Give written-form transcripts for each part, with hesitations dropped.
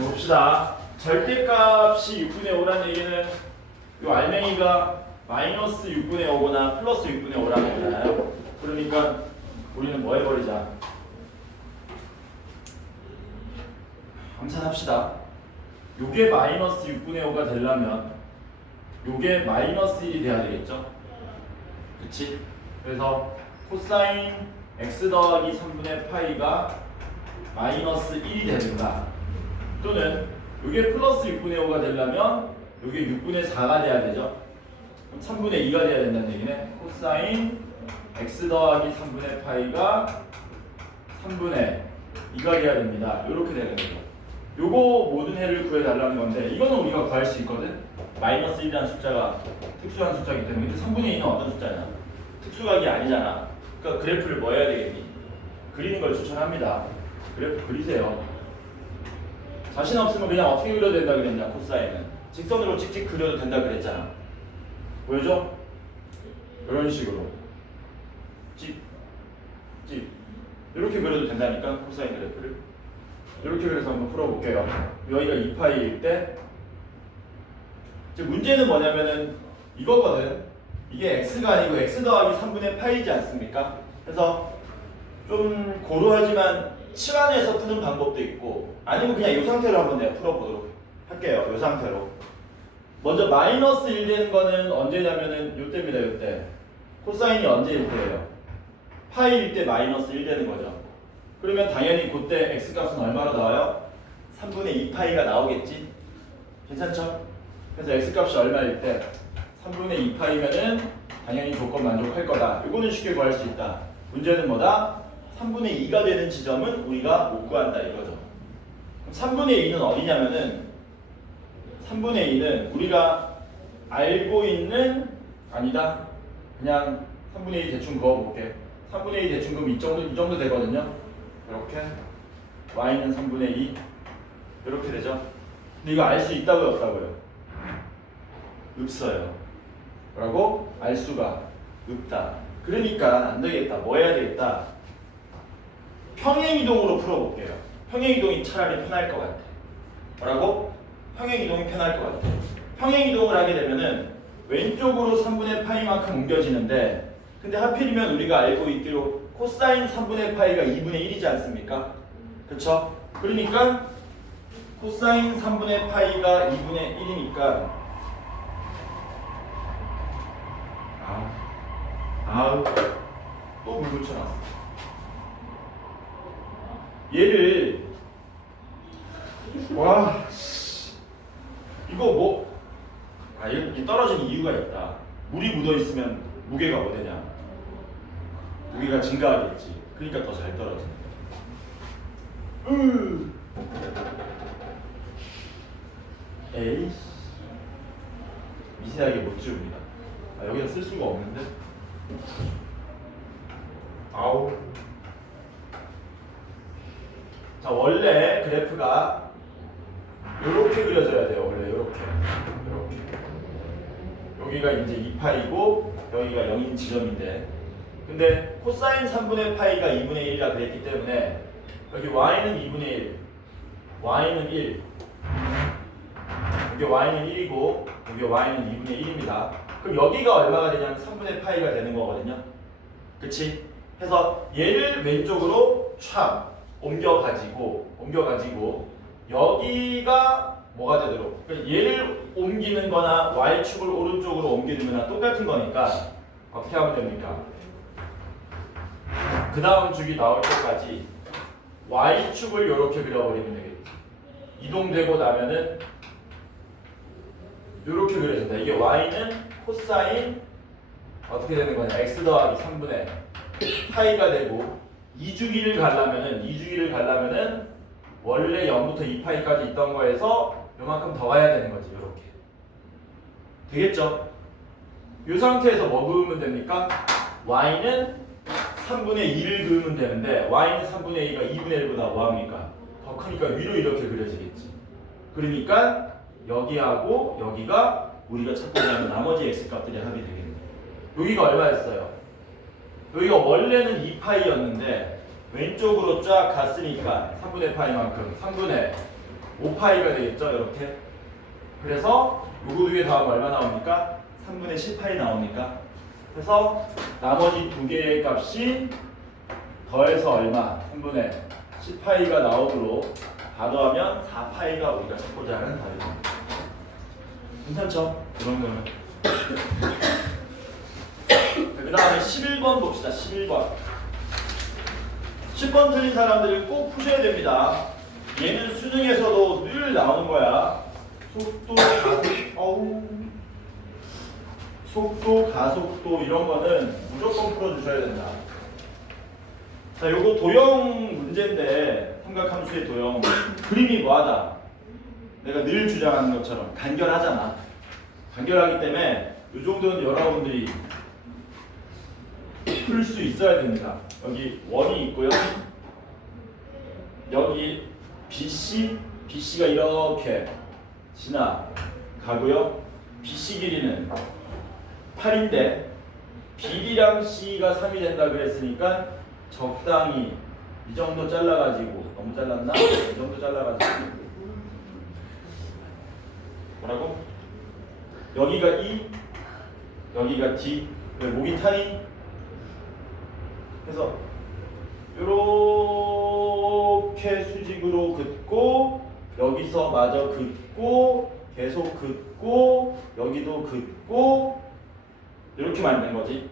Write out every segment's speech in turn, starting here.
봅시다. 절대값이 6분의 5라는 얘기는 이 알맹이가 마이너스 6분의 5거나 플러스 6분의 5라는 거잖아요. 그러니까 우리는 뭐 해버리자. 암산합시다. 요게 마이너스 6분의 5가 되려면 요게 마이너스 1이 돼야 되겠죠? 그치? 그래서 코사인 x 더하기 3분의 파이가 마이너스 1이 되는가, 또는 요게 플러스 6분의 5가 되려면 요게 6분의 4가 돼야 되죠? 그럼 3분의 2가 돼야 된다는 얘기네. 코사인 x 더하기 3분의 파이가 3분의 2가 돼야 됩니다. 요렇게 되는 거죠. 요거 모든 해를 구해달라는 건데, 이거는 우리가 구할 수 있거든. 마이너스 1이라는 숫자가 특수한 숫자이기 때문에. 근데 3분의 2는 어떤 숫자냐? 특수각이 아니잖아. 그러니까 그래프를 뭐 해야 되겠니? 그리는 걸 추천합니다. 그래프 그리세요. 자신 없으면 그냥 어떻게 그려도 된다 그랬냐? 코사인은 직선으로 찍찍 그려도 된다 그랬잖아. 보여줘? 이런 식으로 찍 이렇게 그려도 된다니까, 코사인 그래프를. 이렇게 그려서 한번 풀어볼게요. 여기가 2파이일 때, 이제 문제는 뭐냐면은 이거거든. 이게 x가 아니고 x 더하기 3분의 파이지 않습니까? 그래서 좀 고루하지만 칠환해서 푸는 방법도 있고, 아니면 그냥 이 상태로 한번 내가 풀어보도록 할게요. 이 상태로. 먼저 마이너스 1 되는 거는 언제냐면은 요때입니다. 요때. 코사인이 언제일 때예요? 파이일 때 마이너스 1 되는 거죠. 그러면 당연히 그때 x값은 얼마로 나와요? 3분의 2파이가 나오겠지? 괜찮죠? 그래서 x값이 얼마일 때 3분의 2파이면은 당연히 조건 만족할 거다. 이거는 쉽게 구할 수 있다. 문제는 뭐다? 3분의 2가 되는 지점은 우리가 못 구한다 이거죠. 그럼 3분의 2는 어디냐면은, 3분의 2는 우리가 알고 있는, 아니다, 그냥 3분의 2 대충 그어볼게. 3분의 2 대충 그으면 이 정도 되거든요. 이렇게 y는 3분의 2 이렇게 되죠. 근데 이거 알 수 있다고요, 없다고요? 없어요. 라고? 알 수가 없다. 그러니까 안 되겠다. 뭐 해야 되겠다? 평행이동으로 풀어볼게요. 평행이동이 차라리 편할 것 같아. 뭐라고? 평행이동이 편할 것 같아. 평행이동을 하게 되면은 왼쪽으로 3분의 파이만큼 옮겨지는데, 근데 하필이면 우리가 알고 있기로 코사인 3분의 파이가 2분의 1이지 않습니까? 그쵸? 그러니까 코사인 3분의 파이가 2분의 1이니까, 아우 또 물 붙여놨어. 얘를 와 이거 뭐, 이게 떨어지는 이유가 있다. 물이 묻어있으면 무게가 뭐 되냐? 무게가 증가하겠지. 그러니까 더 잘 떨어지는 거야. 에이씨, 미세하게 못 지웁니다. 여기다 쓸 수가 없는데. 아우. 자, 원래 그래프가 이렇게 그려져야 돼요. 원래 이렇게. 여기가 이제 2파이고 여기가 0인 지점인데, 근데 코사인 3분의 파이가 2분의 1이라 그랬기 때문에 여기 y는 2분의 1, y는 1, 여기 y는 1이고 여기 y는 2분의 1입니다. 그럼 여기가 얼마가 되냐면 3분의 파이가 되는 거거든요. 그치? 해서 얘를 왼쪽으로 촥 옮겨가지고 여기가 뭐가 되도록, 그러니까 얘를 옮기는 거나 y축을 오른쪽으로 옮기는 거나 똑같은 거니까 어떻게 하면 됩니까? 그 다음 축이 나올 때까지 y축을 이렇게 그려버리면 되겠지. 이동되고 나면은 이렇게 그려진다. 이게 y는 코사인 어떻게 되는 거냐? x 더하기 3분의 파이가 되고, 2주기를 가려면은 원래 0부터 2파이까지 있던 거에서 요만큼 더 가야 되는 거지. 이렇게 되겠죠? 이 상태에서 뭐 그으면 됩니까? y는 3분의 2를 그으면 되는데, y는 3분의 2가 2분의 1보다 뭐합니까? 더 크니까 위로 이렇게 그려지겠지. 그러니까 여기하고 여기가 우리가 찾고 있는 나머지 x값들이 합이 되겠네. 여기가 얼마였어요? 여기가 원래는 2파이였는데 왼쪽으로 쫙 갔으니까 3분의 파이만큼 3분의 5파이가 되겠죠, 이렇게. 그래서 요거 두 개 더하면 얼마 나옵니까? 3분의 10파이 나옵니까? 그래서 나머지 두 개의 값이 더해서 얼마? 3분의 10파이가 나오도록 다더하면 4파이가 우리가 찾고자 하는 답입니다. 괜찮죠? 이 정도면. 그 다음에 11번 봅시다. 11번. 10번 틀린 사람들은 꼭 푸셔야 됩니다. 얘는 수능에서도 늘 나오는 거야. 속도, 가속도 이런 거는 무조건 풀어주셔야 된다. 자, 요거 도형 문제인데 삼각함수의 도형 그림이 뭐하다? 내가 늘 주장하는 것처럼 간결하잖아. 간결하기 때문에 이 정도는 여러분들이 풀 수 있어야 됩니다. 여기 원이 있고요. 여기 BC가 이렇게 지나가고요. BC 길이는 8인데 B랑 C가 3이 된다 그랬으니까 적당히 이 정도 잘라가지고 너무 잘랐나? 이 정도 잘라가지고 뭐라고? 여기가 E, 여기가 D. 왜 목이 타니? 그래서 요렇게 수직으로 긋고 여기서 마저 긋고 계속 긋고 여기도 긋고 이렇게 만든 거지.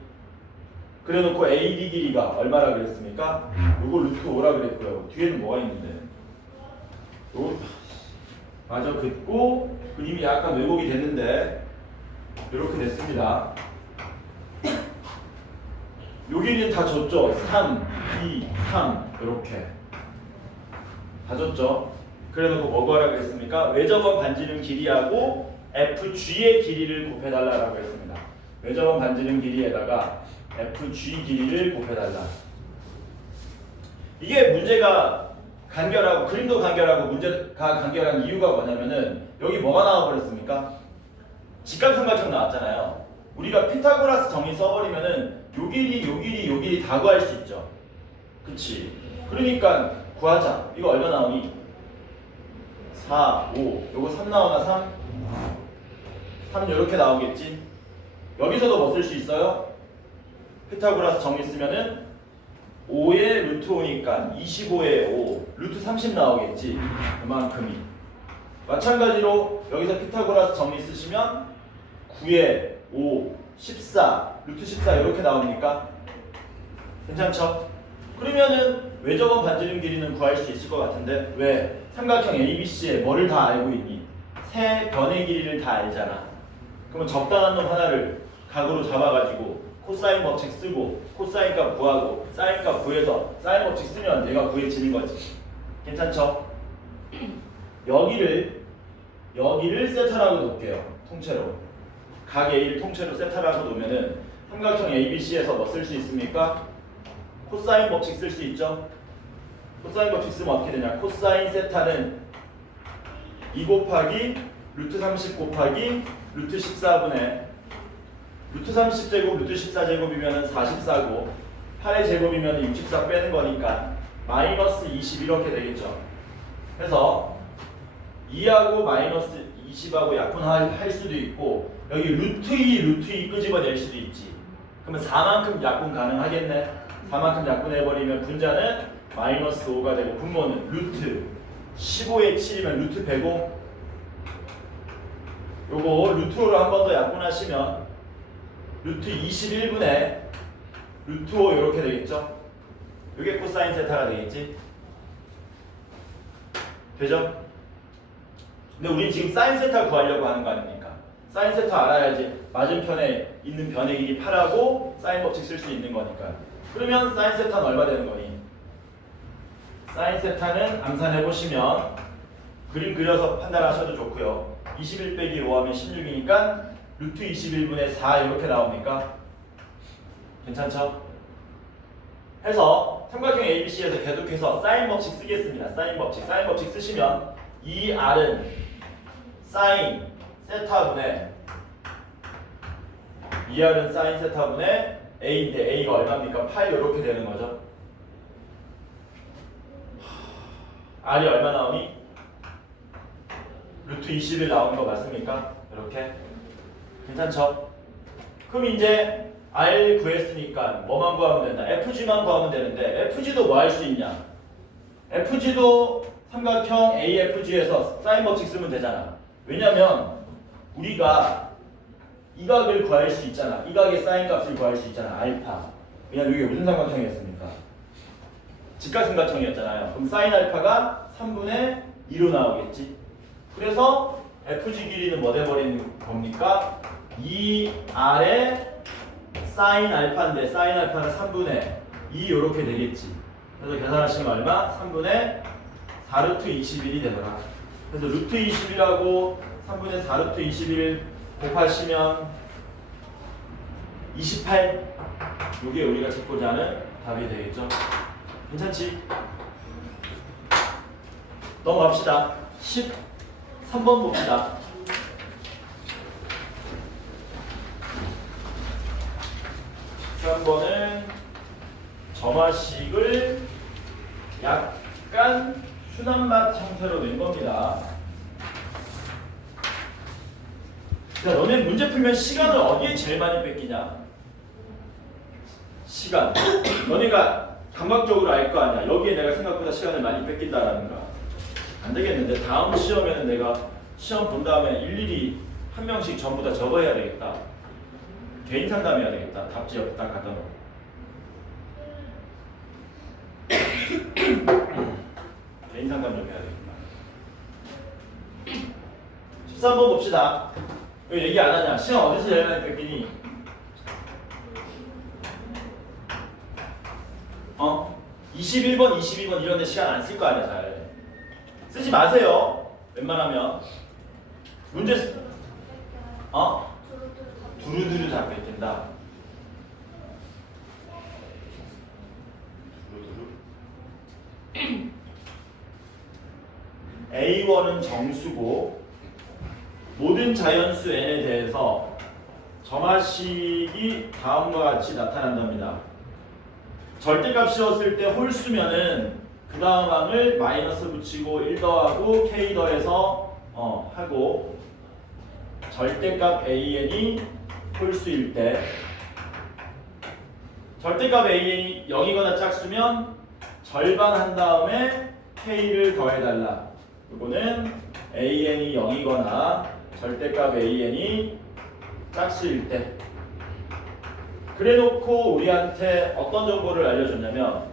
그래 놓고 AD 길이가 얼마라 그랬습니까? 요거 루트 5라 그랬고요. 뒤에는 뭐가 있는데? 요 마저 긋고 그림이 약간 왜곡이 됐는데 이렇게 됐습니다. 요 길이는 다 줬죠. 3, 2, 3 이렇게 다 줬죠. 그래놓고 뭐 구하라 그랬습니까? 외접원 반지름 길이하고 FG의 길이를 곱해달라고 했습니다. 외접원 반지름 길이에다가 FG 길이를 곱해달라. 이게 문제가 간결하고 그림도 간결하고 문제가 간결한 이유가 뭐냐면은 여기 뭐가 나와버렸습니까? 직각삼각형 나왔잖아요. 우리가 피타고라스 정의 써버리면은 요 길이 다 구할 수 있죠. 그치? 그러니까 구하자. 이거 얼마 나오니? 4, 5. 요거 3 나오나 3? 3 이렇게 나오겠지? 여기서도 뭐 쓸 수 있어요? 피타고라스 정의 쓰면은 5에 루트 5니까 25에 5 루트 30 나오겠지? 그만큼이. 마찬가지로 여기서 피타고라스 정의 쓰시면 9에 5 14 루트 14 이렇게 나옵니까? 괜찮죠? 그러면은 외접원 반지름 길이는 구할 수 있을 것 같은데 왜? 삼각형 ABC에 뭐를 다 알고 있니? 세 변의 길이를 다 알잖아. 그러면 적당한 놈 하나를 각으로 잡아가지고 코사인 법칙 쓰고 코사인 값 구하고 사인 값 구해서 사인 법칙 쓰면 얘가 구해지는 거지. 괜찮죠? 여기를 세타라고 놓을게요. 통째로. 각 A를 통째로 세타라고 놓으면은 삼각형 ABC에서 뭐 쓸 수 있습니까? 코사인 법칙 쓸 수 있죠? 코사인 법칙 쓰면 어떻게 되냐? 코사인 세타는 2 곱하기 루트 30 곱하기 루트 14분의 루트 30제곱 루트 14제곱이면 44고 8의 제곱이면 64 빼는 거니까 마이너스 20 이렇게 되겠죠. 그래서 2하고 마이너스 20하고 약분할 수도 있고 여기 루트 2 끄집어낼 수도 있지. 그러면 4만큼 약분 가능하겠네. 4만큼 약분해버리면 분자는 마이너스 5가 되고 분모는 루트 15에 7이면 루트 105. 요거 루트 5로 한 번 더 약분하시면 루트 21분의 루트 5 이렇게 되겠죠. 요게 코사인 세타가 되겠지. 되죠? 근데 우린 지금 사인 세타 구하려고 하는 거 아닙니까? 사인 세타 알아야지 맞은편에 있는 변의 길이 8하고 사인 법칙 쓸 수 있는 거니까. 그러면 사인 세타는 얼마 되는 거니? 사인 세타는 암산해보시면 그림 그려서 판단하셔도 좋고요. 21 빼기 5 하면 16이니까 루트 21분의 4 이렇게 나옵니까? 괜찮죠? 해서 삼각형 ABC에서 계속해서 사인 법칙 쓰겠습니다. 사인 법칙 쓰시면 이 R은 사인 세타분의 이 R은 사인 세타분의 A인데 A가 얼마입니까? 8 이렇게 되는 거죠. R이 얼마 나오니? 루트 21 나오는 거 맞습니까? 이렇게 괜찮죠? 그럼 이제 R 구했으니까 뭐만 구하면 된다? FG만 구하면 되는데 FG도 뭐 할 수 있냐? FG도 삼각형 AFG에서 사인 법칙 쓰면 되잖아. 왜냐면 우리가 이 각을 구할 수 있잖아. 이 각의 사인 값을 구할 수 있잖아. 알파. 왜냐면 이게 무슨 삼각형이었습니까? 직각삼각형이었잖아요. 그럼 사인 알파가 3분의 2로 나오겠지. 그래서 FG 길이는 뭐 돼버리는 겁니까? 2R의 사인 알파인데 사인 알파가 3분의 2 이렇게 되겠지. 그래서 계산하시면 얼마? 3분의 4루트 21이 되더라. 그래서 루트 21하고 3분의 4루트 21 곱하시면 28. 이게 우리가 찾고자 하는 답이 되겠죠. 괜찮지? 넘어갑시다. 13번 봅시다. 13번은 점화식을 약간 순한 맛 형태로 낸 겁니다. 자, 너네 문제 풀면 시간을 어디에 제일 많이 뺏기냐? 시간. 너네가 감각적으로 알 거 아니야. 여기에 내가 생각보다 시간을 많이 뺏긴다라는 거. 안 되겠는데 다음 시험에는 내가 시험 본 다음에 일일이 한 명씩 전부 다 적어야 되겠다. 개인 상담해야 되겠다. 답지 옆에 딱 갖다 놓고. 개인 상담 좀 해야 되겠다. 13번 봅시다. 왜 얘기 안 하냐? 시간 어디서 제일 많이 뺏기니? 21번, 22번 이런 데 시간 안 쓸 거 아니야, 잘. 쓰지 마세요. 웬만하면. 문제 두루두루 다 뺏긴다. 두루두루. A1은 정수고 모든 자연수 n에 대해서 점화식이 다음과 같이 나타난답니다. 절대값이었을 때 홀수면은 그 다음 항을 마이너스 붙이고 1 더하고 k 더해서 하고 절대값 an이 홀수일 때 절대값 an이 0이거나 짝수면 절반 한 다음에 k를 더해달라. 이거는 an이 0이거나 절대값 an이 짝수일 때. 그래놓고 우리한테 어떤 정보를 알려줬냐면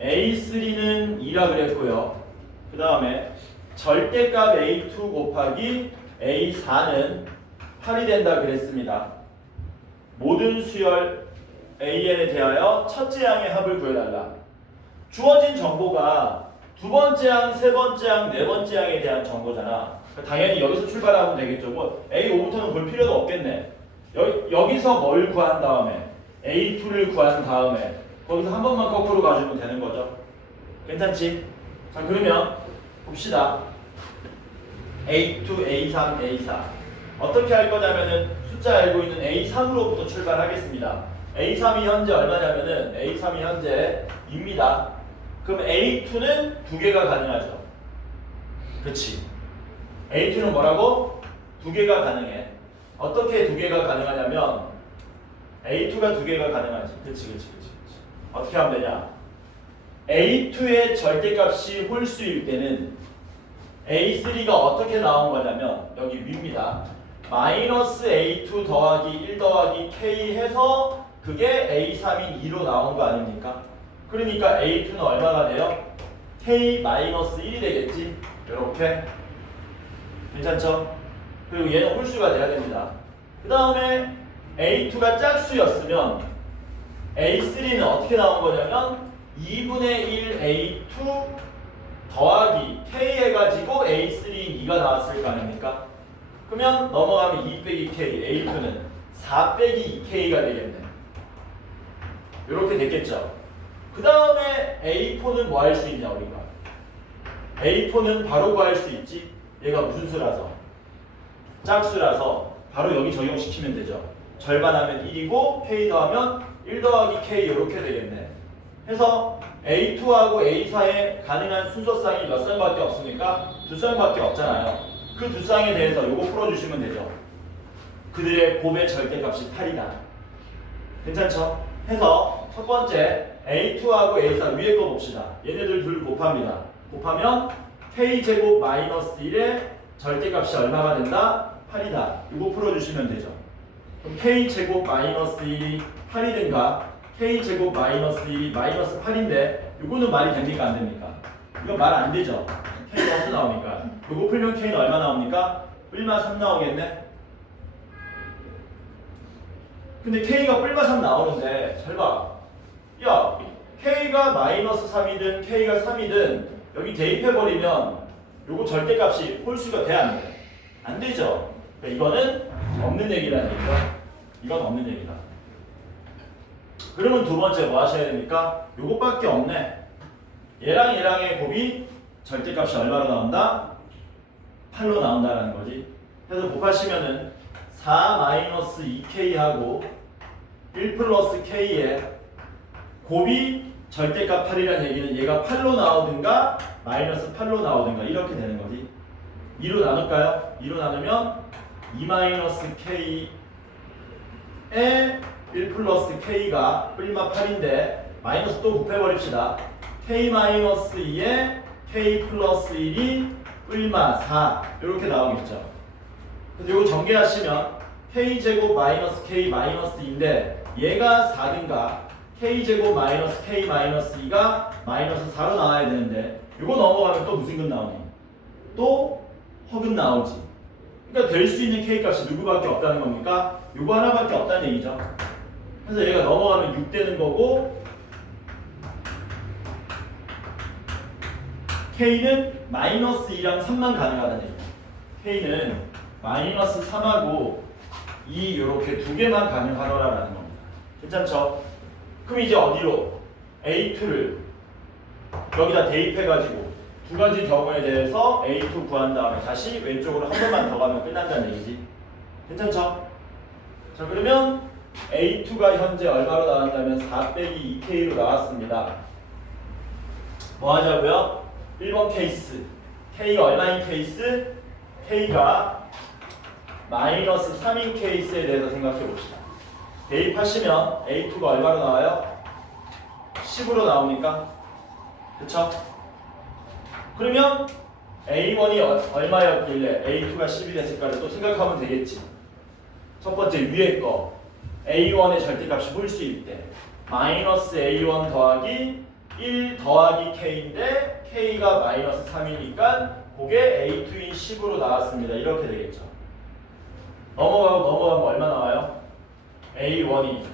A3는 2라 그랬고요. 그 다음에 절대값 A2 곱하기 A4는 8이 된다 그랬습니다. 모든 수열 AN에 대하여 첫째 항의 합을 구해달라. 주어진 정보가 두 번째 항, 세 번째 항, 네 번째 항에 대한 정보잖아. 당연히 여기서 출발하면 되겠죠. 뭐 A5부터는 볼 필요도 없겠네. 여기서 뭘 구한 다음에 A2를 구한 다음에 거기서 한 번만 거꾸로 가주면 되는 거죠. 괜찮지? 자, 그러면 봅시다. A2, A3, A4 어떻게 할 거냐면은 숫자 알고 있는 A3으로부터 출발하겠습니다. A3이 현재 얼마냐면은 A3이 현재 2입니다. 그럼 A2는 두 개가 가능하죠. 그렇지. A2는 뭐라고? 두 개가 가능해. 어떻게 두 개가 가능하냐면 A2가 두 개가 가능하지. 그렇지. 어떻게 하면 되냐? A2의 절대값이 홀수일 때는 A3가 어떻게 나온 거냐면 여기 위입니다. 마이너스 A2 더하기 1 더하기 K 해서 그게 A3인 2로 나온 거 아닙니까? 그러니까 A2는 얼마가 돼요? K 마이너스 1이 되겠지? 이렇게. 괜찮죠? 그리고 얘는 홀수가 돼야 됩니다. 그 다음에 A2가 짝수였으면 A3는 어떻게 나온 거냐면 2분의 1 A2 더하기 K 해가지고 A3인 2가 나왔을 거 아닙니까? 그러면 넘어가면 2 빼기 K, A2는 4 빼기 2K가 되겠네. 이렇게 됐겠죠? 그 다음에 A4는 뭐 할 수 있냐 우리가? A4는 바로 구할 수 있지? 얘가 무슨 수라서? 짝수라서 바로 여기 적용시키면 되죠. 절반하면 1이고 K 더하면 1 더하기 K 이렇게 되겠네. 해서 A2하고 A4의 가능한 순서쌍이 몇 쌍밖에 없습니까? 두 쌍밖에 없잖아요. 그 두 쌍에 대해서 요거 풀어주시면 되죠. 그들의 곱의 절대값이 8이다. 괜찮죠? 해서 첫 번째 A2하고 A4 위에 거 봅시다. 얘네들 둘 곱합니다. 곱하면 K제곱 마이너스 1의 절대값이 얼마가 된다? 8이다. 이거 풀어주시면 되죠. 그럼 K제곱 마이너스 1이 8이든가 K제곱 마이너스 1이 마이너스 8인데 이거는 말이 됩니까? 안 됩니까? 이거 말 안 되죠? K가 없어 나오니까. 이거 풀면 K는 얼마 나옵니까? 1-3 나오겠네? 근데 K가 뿔마3 나오는데 잘 봐. 야, K가 마이너스 3이든 K가 3이든 여기 대입해버리면 요거 절대값이 홀수가 돼 안 돼? 안 되죠. 그러니까 이거는 없는 얘기라는 얘기죠. 이건 없는 얘기다. 그러면 두 번째 뭐 하셔야 됩니까? 요것밖에 없네. 얘랑 얘랑의 곱이 절대값이 얼마로 나온다? 8로 나온다는 거지. 그래서 곱하시면은 4-2K하고 1 플러스 K의 곱이 절대값 8이라는 얘기는 얘가 8로 나오든가 마이너스 8로 나오든가 이렇게 되는 거지. 2로 나눌까요? 2로 나누면 2-K의 1 플러스 K가 뿔마 8인데 마이너스 또 곱해버립시다. K-2에 K 플러스 1이 뿔마 4 이렇게 나오겠죠. 근데 이거 전개하시면 K제곱 마이너스 K 마이너스 2인데 얘가 4든가 K제곱 마이너스 K 마이너스 2가 마이너스 4로 나와야 되는데 이거 넘어가면 또 무슨 근 나오니? 또 허근 나오지. 그러니까 될 수 있는 K값이 누구밖에 없다는 겁니까? 이거 하나밖에 없다는 얘기죠. 그래서 얘가 넘어가면 6 되는 거고 K는 마이너스 2랑 3만 가능하다는 얘기죠. K는 마이너스 3하고 2 이렇게 두 개만 가능하더라라는 겁니다. 괜찮죠? 그럼 이제 어디로? A2를 여기다 대입해가지고 두 가지 경우에 대해서 A2 구한 다음에 다시 왼쪽으로 한 번만 더 가면 끝난다는 얘기지. 괜찮죠? 자 그러면 A2가 현재 얼마로 나왔냐면 4 빼기 2K로 나왔습니다. 뭐 하자고요? 1번 케이스 K가 얼마인 케이스? K가 마이너스 3인 케이스에 대해서 생각해 봅시다. 대입하시면 A2가 얼마로 나와요? 10으로 나옵니까? 그쵸? 그러면 A1이 얼마였길래 A2가 10이 됐을까를 또 생각하면 되겠지. 첫 번째 위에 거 A1의 절대값이 홀수일 때 마이너스 A1 더하기 1 더하기 K인데 K가 마이너스 3이니까 그게 A2인 10으로 나왔습니다. 이렇게 되겠죠. 넘어가면 얼마 나와요? A1이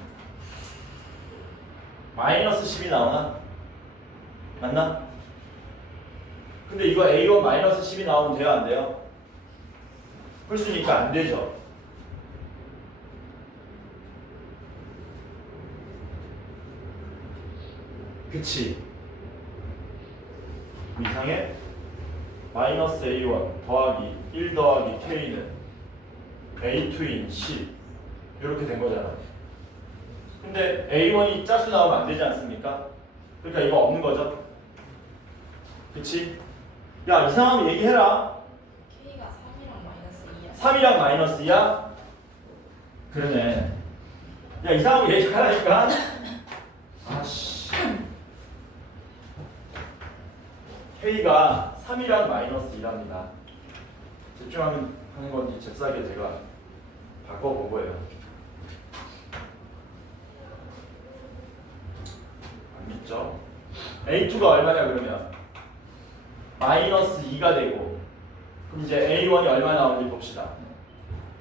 마이너스 10이 나오나? 맞나? 근데 이거 A1 마이너스 10이 나오면 돼요? 안 돼요? 홀수니까 안 되죠. 그치? 이상에 마이너스 A1 더하기 1 더하기 K는 A2인 10 이렇게 된 거잖아. 근데 A1이 짝수 나오면 안 되지 않습니까? 그러니까 이거 없는 거죠. 그치? 야 이상하면 얘기해라. K가 3이랑 마이너스 2야. 3이랑 마이너스 2야? 그러네. 야 이상하면 얘기하라니까. 아씨. K가 3이랑 마이너스 2랍니다. 집중하는 건지 잽싸게 제가 바꿔본 거예요. 안 믿죠? A2가 얼마냐 그러면 마이너스 2가 되고 그럼 이제 A1이 얼마 나오는지 봅시다.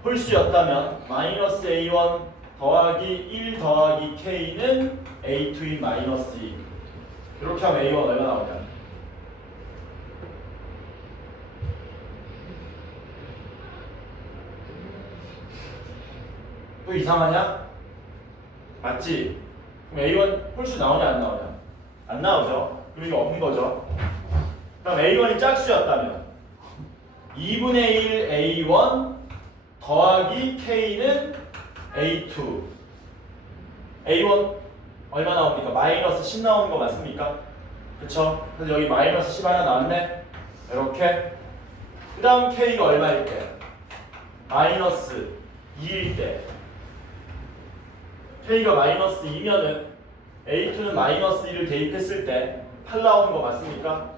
홀수였다면 마이너스 A1 더하기 1 더하기 K는 A2인 마이너스 2 이렇게 하면 A1 얼마 나오냐? 또 이상하냐? 맞지? 그럼 A1 홀수 나오냐 안 나오냐? 안 나오죠? 그럼 이거 없는 거죠. 그럼 A1이 짝수였다면 2분의 1 A1 더하기 K는 A2 A1 얼마 나옵니까? 마이너스 10 나오는 거 맞습니까? 그쵸? 그래서 여기 마이너스 10 하나 나왔네? 이렇게 그 다음 K가 얼마일 때? 마이너스 2일 때. K가 마이너스 2면은 A2는 마이너스 2를 대입했을 때 8 나오는 거 맞습니까?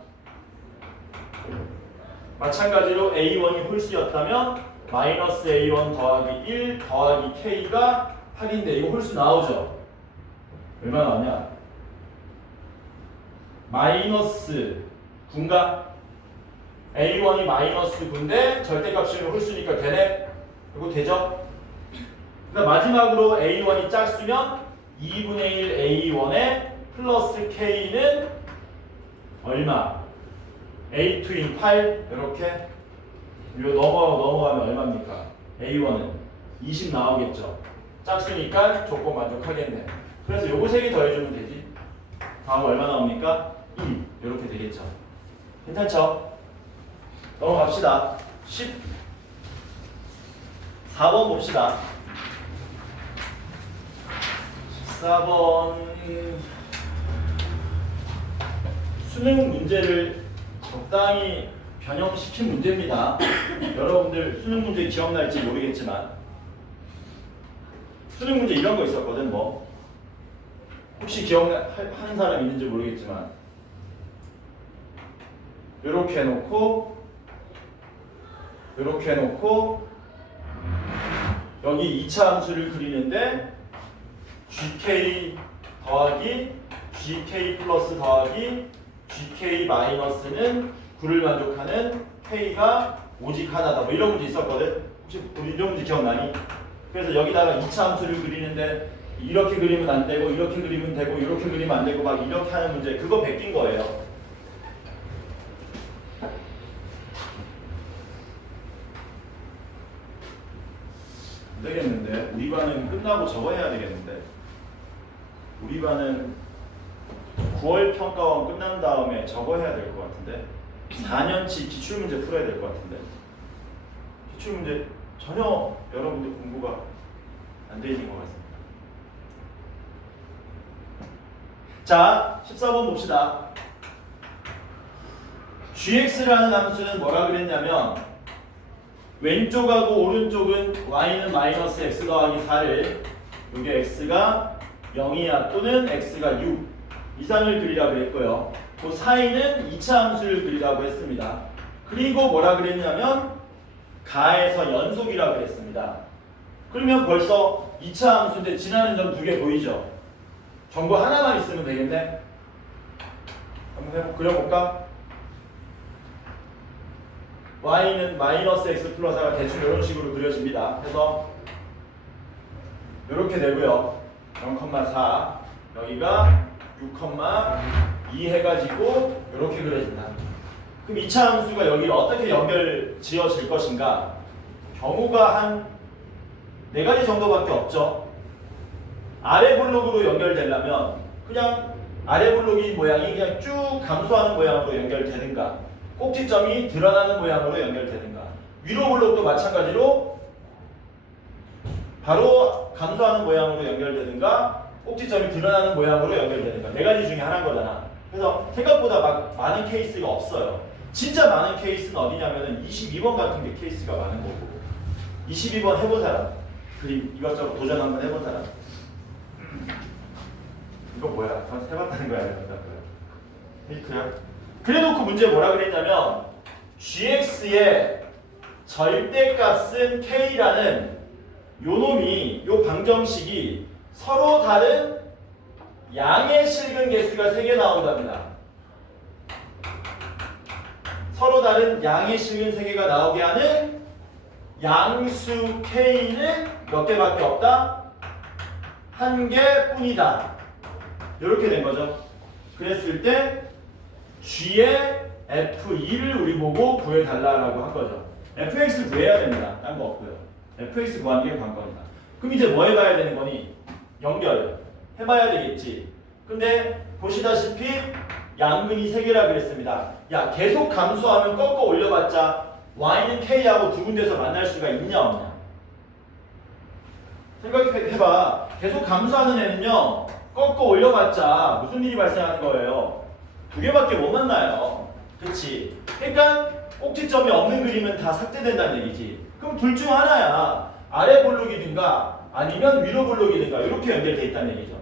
마찬가지로 A1이 홀수였다면 마이너스 A1 더하기 1 더하기 K가 8인데 이거 홀수 나오죠? 얼마 나오냐? 마이너스 9인가? A1이 마이너스 9인데 절대값이면 홀수니까 되네? 이거 되죠? 그다음 마지막으로 A1이 짝수면 2분의 1 A1에 플러스 K는 얼마? A2인 8 이렇게 요 넘어가면 얼마입니까? A1은 20 나오겠죠. 짝수니까 조건 만족하겠네. 그래서 요거 3개 더해주면 되지. 다음 얼마 나옵니까? 2 이렇게 되겠죠. 괜찮죠? 넘어갑시다. 14번 봅시다. 14번 수능 문제를 적당히 변형시킨 문제입니다. 여러분들 수능 문제 기억날지 모르겠지만 수능 문제 이런 거 있었거든. 뭐 혹시 기억하는 사람 있는지 모르겠지만 이렇게 해놓고 이렇게 해놓고 여기 2차 함수를 그리는데 gk 더하기 gk 플러스 더하기 gk 마이너스는 9를 만족하는 k가 오직 하나다. 뭐 이런 문제 있었거든. 혹시 이런 문제 기억나니? 그래서 여기다가 2차 함수를 그리는데 이렇게 그리면 안 되고 이렇게 그리면 되고 이렇게 그리면 안 되고 막 이렇게 하는 문제 그거 베낀 거예요. 안 되겠는데 우리 반은 끝나고 저거 해야 되겠는데 우리 반은 9월 평가원 끝난 다음에 저거 해야 될 것 같은데 4년치 기출문제 풀어야 될 것 같은데 기출문제 전혀 여러분들 공부가 안 돼 있는 것 같습니다. 자 14번 봅시다. gx라는 함수는 뭐라 그랬냐면 왼쪽하고 오른쪽은 y는 마이너스 x 더하기 4를 여기 x가 0이야 또는 x가 6 이상을 그리라고 했고요. 그 사이는 2차 함수를 그리라고 했습니다. 그리고 뭐라 그랬냐면 가에서 연속이라고 그랬습니다. 그러면 벌써 2차 함수인데 지나는 점 2개 보이죠? 정보 하나만 있으면 되겠네. 한번 그려볼까? y는 마이너스 x 플러스 4가 대충 이런 식으로 그려집니다. 그래서 이렇게 되고요. 0,4 여기가 6,2 해가지고 이렇게 그려진다. 그럼 2차 함수가 여기를 어떻게 연결 지어질 것인가? 경우가 한 4가지 정도밖에 없죠. 아래 블록으로 연결되려면 그냥 아래 블록이 모양이 그냥 쭉 감소하는 모양으로 연결되는가, 꼭지점이 드러나는 모양으로 연결되는가, 위로 블록도 마찬가지로 바로 감소하는 모양으로 연결되는가, 꼭지점이 드러나는 모양으로 연결되는가. 4가지 중에 하나인 거잖아. 그래서 생각보다 막 많은 케이스가 없어요. 진짜 많은 케이스는 어디냐면은 22번 같은 게 케이스가 많은 거고 22번 해본 사람 그림 이것저것 도전 한번 해본 사람 이거 뭐야? 해봤다는 거야? 해봤다는 거야? 힌트야? 그래놓고 문제 뭐라 그랬냐면 gx의 절대값은 k라는 요 놈이 요 방정식이 서로 다른 양의 실근 개수가 3개 나온답니다. 서로 다른 양의 실근 3개가 나오게 하는 양수 k는 몇 개밖에 없다? 1개뿐이다. 이렇게 된 거죠. 그랬을 때 g의 f2를 우리 보고 구해달라고 한 거죠. fx 구해야 됩니다. 딴 거 없고요. fx 구하는 게 관건이다. 그럼 이제 뭐 해봐야 되는 거니? 연결 해봐야 되겠지. 근데 보시다시피 양근이 3개라 그랬습니다. 야 계속 감소하면 꺾어 올려봤자 y는 k하고 두 군데서 만날 수가 있냐 없냐? 생각해봐. 계속 감소하는 애는요 꺾어 올려봤자 무슨 일이 발생하는 거예요? 2개밖에 못 만나요. 그치? 그러니까 꼭지점이 없는 그림은 다 삭제된다는 얘기지. 그럼 둘 중 하나야. 아래 볼록이든가 아니면 위로 볼록이든가 이렇게 연결돼 있다는 얘기죠.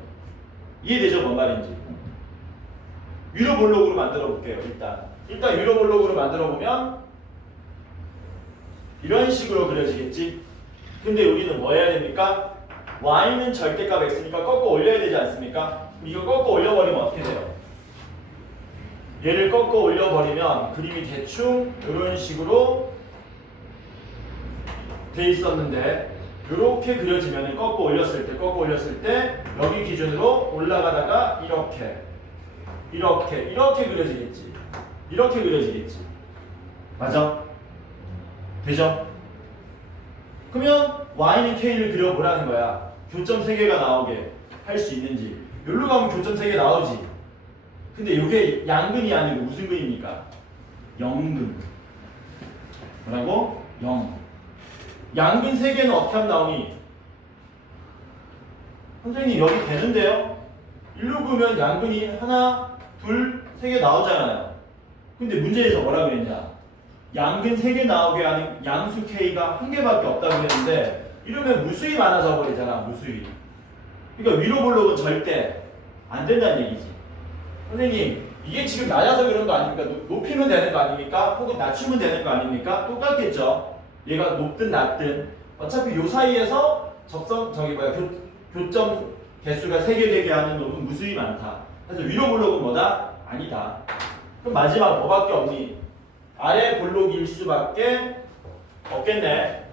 이해되죠? 뭔 말인지. 위로 볼록으로 만들어 볼게요. 일단 위로 볼록으로 만들어 보면 이런 식으로 그려지겠지. 근데 우리는 뭐 해야 됩니까? y는 절대값 x니까 꺾어 올려야 되지 않습니까? 이거 꺾어 올려버리면 어떻게 돼요? 얘를 꺾어 올려버리면 그림이 대충 이런 식으로 돼 있었는데 이렇게 그려지면 꺾어 올렸을 때 여기 기준으로 올라가다가 이렇게 그려지겠지. 이렇게 그려지겠지. 맞아? 되죠? 그러면 y는 k를 그려보라는 거야. 교점 3개가 나오게 할 수 있는지. 여기로 가면 교점 3개 나오지. 근데 이게 양근이 아니고 무슨 근입니까? 영근. 뭐라고? 영. 양근 3개는 어떻게 하면 나오니? 선생님 여기 되는데요? 일로 그으면 양근이 하나, 둘, 3개 나오잖아요. 근데 문제에서 뭐라 그랬냐? 양근 3개 나오게 하는 양수 K가 1개밖에 없다고 했는데 이러면 무수히 많아져 버리잖아. 무수히. 그러니까 위로 볼록은 절대 안 된다는 얘기지. 선생님 이게 지금 낮아서 그런 거 아닙니까? 높이면 되는 거 아닙니까? 혹은 낮추면 되는 거 아닙니까? 똑같겠죠. 얘가 높든 낮든 어차피 요 사이에서 교점 개수가 3개 되게 하는 놈은 무수히 많다. 그래서 위로 볼록은 뭐다? 아니다. 그럼 마지막 뭐밖에 없니? 아래 볼록일 수밖에 없겠네.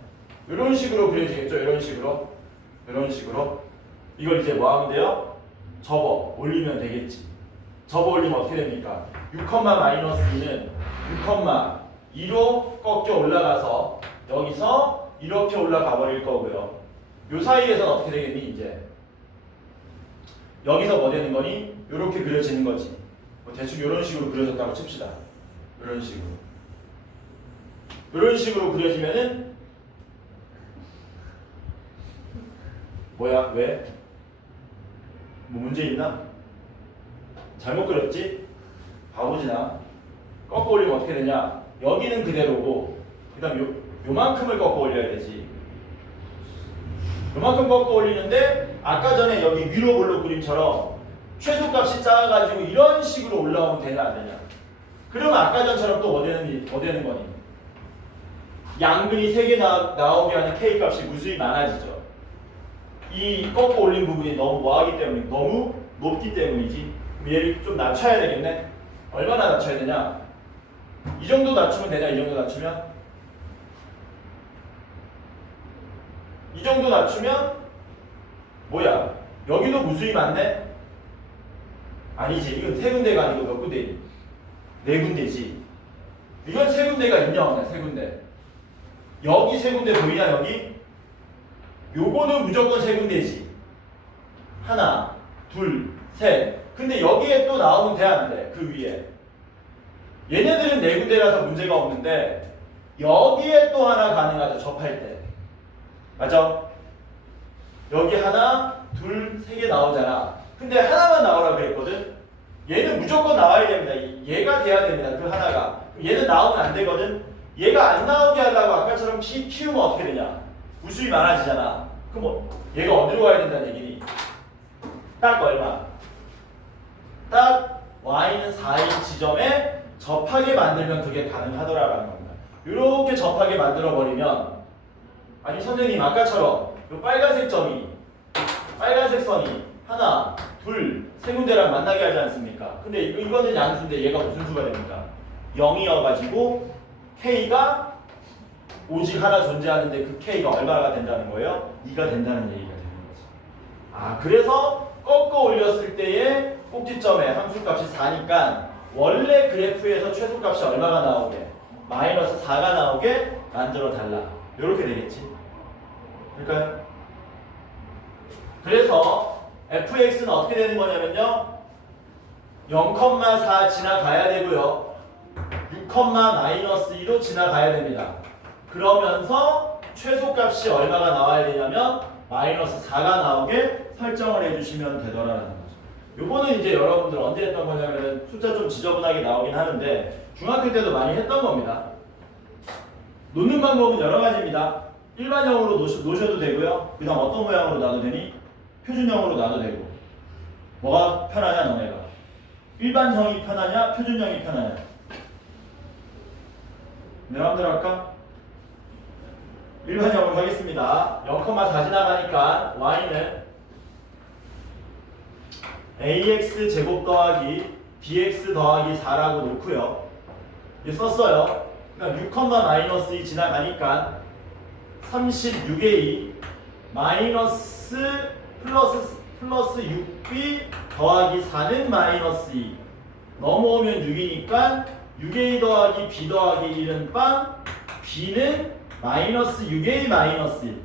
이런 식으로 그려지겠죠. 이런 식으로. 이걸 이제 뭐 하면 돼요? 접어 올리면 되겠지. 접어 올리면 어떻게 됩니까? 6,-2는 6,2로 꺾여 올라가서 여기서 이렇게 올라가 버릴 거고요. 요 사이에서는 어떻게 되겠니? 이제 여기서 뭐 되는 거니? 이렇게 그려지는 거지. 뭐 대충 이런 식으로 그려졌다고 칩시다. 이런 식으로 그려지면은 뭐야? 왜? 뭐 문제 있나? 잘못 그렸지? 바보지나. 꺾어 올리면 어떻게 되냐? 여기는 그대로고 그 다음 요만큼을 꺾어 올려야 되지. 요만큼 꺾어 올리는데 아까 전에 여기 위로 볼록 그림처럼 최소값이 작아가지고 이런 식으로 올라오면 되냐 안 되냐? 그러면 아까 전처럼 또 뭐 되는 거니? 양근이 3개 나오게 하는 K값이 무수히 많아지죠. 이 꺾어 올린 부분이 너무 뭐하기 때문에 너무 높기 때문이지. 얘를 좀 낮춰야 되겠네. 얼마나 낮춰야 되냐? 이 정도 낮추면 되냐? 이 정도 낮추면 뭐야? 여기도 무수히 많네? 아니지. 이건 3군데가 아니고 몇 군데니? 4군데지. 이건 3군데가 있냐 없냐? 3군데. 여기 3군데 보이냐? 여기? 요거는 무조건 3군데지. 하나, 둘, 셋. 근데 여기에 또 나오면 돼 안 돼? 그 위에. 얘네들은 4군데라서 문제가 없는데 여기에 또 하나 가능하죠. 접할 때. 맞아? 여기 하나, 둘, 3개 나오잖아. 근데 하나만 나오라 그랬거든. 얘는 무조건 나와야 됩니다. 얘가 돼야 됩니다. 그 하나가. 얘는 나오면 안 되거든. 얘가 안 나오게 하려고 아까처럼 키우면 어떻게 되냐? 무수히 많아지잖아. 그럼 뭐 얘가 어디로 가야 된다는 얘기니? 딱 얼마? 딱 y는 4인 지점에 접하게 만들면 그게 가능하더라라는 겁니다. 이렇게 접하게 만들어 버리면 아니 선생님 아까처럼 이 빨간색 선이 하나, 둘, 3군데랑 만나게 하지 않습니까? 근데 이거는 양수인데 얘가 무슨 수가 됩니까? 0이어가지고 K가 오직 하나 존재하는데 그 K가 얼마가 된다는 거예요? 2가 된다는 얘기가 되는 거지. 아 그래서 꺾어 올렸을 때의 꼭지점의 함수값이 4니까 원래 그래프에서 최소값이 얼마가 나오게? 마이너스 4가 나오게 만들어 달라. 이렇게 되겠지. 그러니까요. 그래서 fx는 어떻게 되는 거냐면요. 0,4 지나가야 되고요. 6,-2로 지나가야 됩니다. 그러면서 최소값이 얼마가 나와야 되냐면 마이너스 4가 나오게 설정을 해주시면 되더라라는 거죠. 요거는 이제 여러분들 언제 했던 거냐면 숫자 좀 지저분하게 나오긴 하는데 중학교 때도 많이 했던 겁니다. 놓는 방법은 여러 가지입니다. 일반형으로 놓으셔도 되고요. 그 다음 어떤 모양으로 놔도 되니? 표준형으로 놔도 되고. 뭐가 편하냐 너네가? 일반형이 편하냐? 표준형이 편하냐? 내 마음대로 할까? 일반형으로 하겠습니다. 0,4 지나가니까 y는 ax 제곱 더하기 bx 더하기 4라고 놓고요. 이제 썼어요. 그러니까 6, -2 지나가니까 36a 마이너스 플러스 6b 더하기 4는 마이너스 2 넘어오면 6이니까 6a 더하기 b 더하기 1은 빵 b는 마이너스 6a 마이너스 1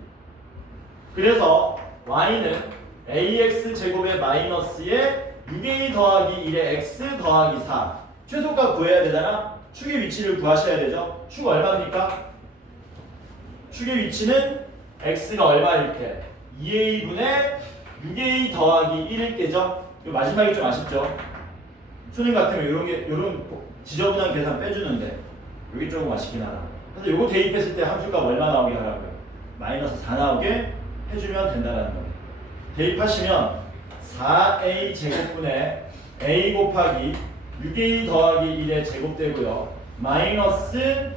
그래서 y는 ax 제곱의 마이너스에 6a 더하기 1의 x 더하기 4 최소값 구해야 되잖아. 축의 위치를 구하셔야 되죠. 축 얼마입니까? 축의 위치는 x가 얼마일 때? 2a분의 6a 더하기 1일 때죠. 이 마지막이 좀 아쉽죠? 수능 같으면 요런 지저분한 계산 빼주는데 여기 조금 아쉽긴 하다. 그래서 요거 대입했을 때 함수값 얼마 나오게 하라고요? 마이너스 4 나오게 해주면 된다는 거예요. 대입하시면 4a 제곱분의 a 곱하기 6a 더하기 1의 제곱되고요. 마이너스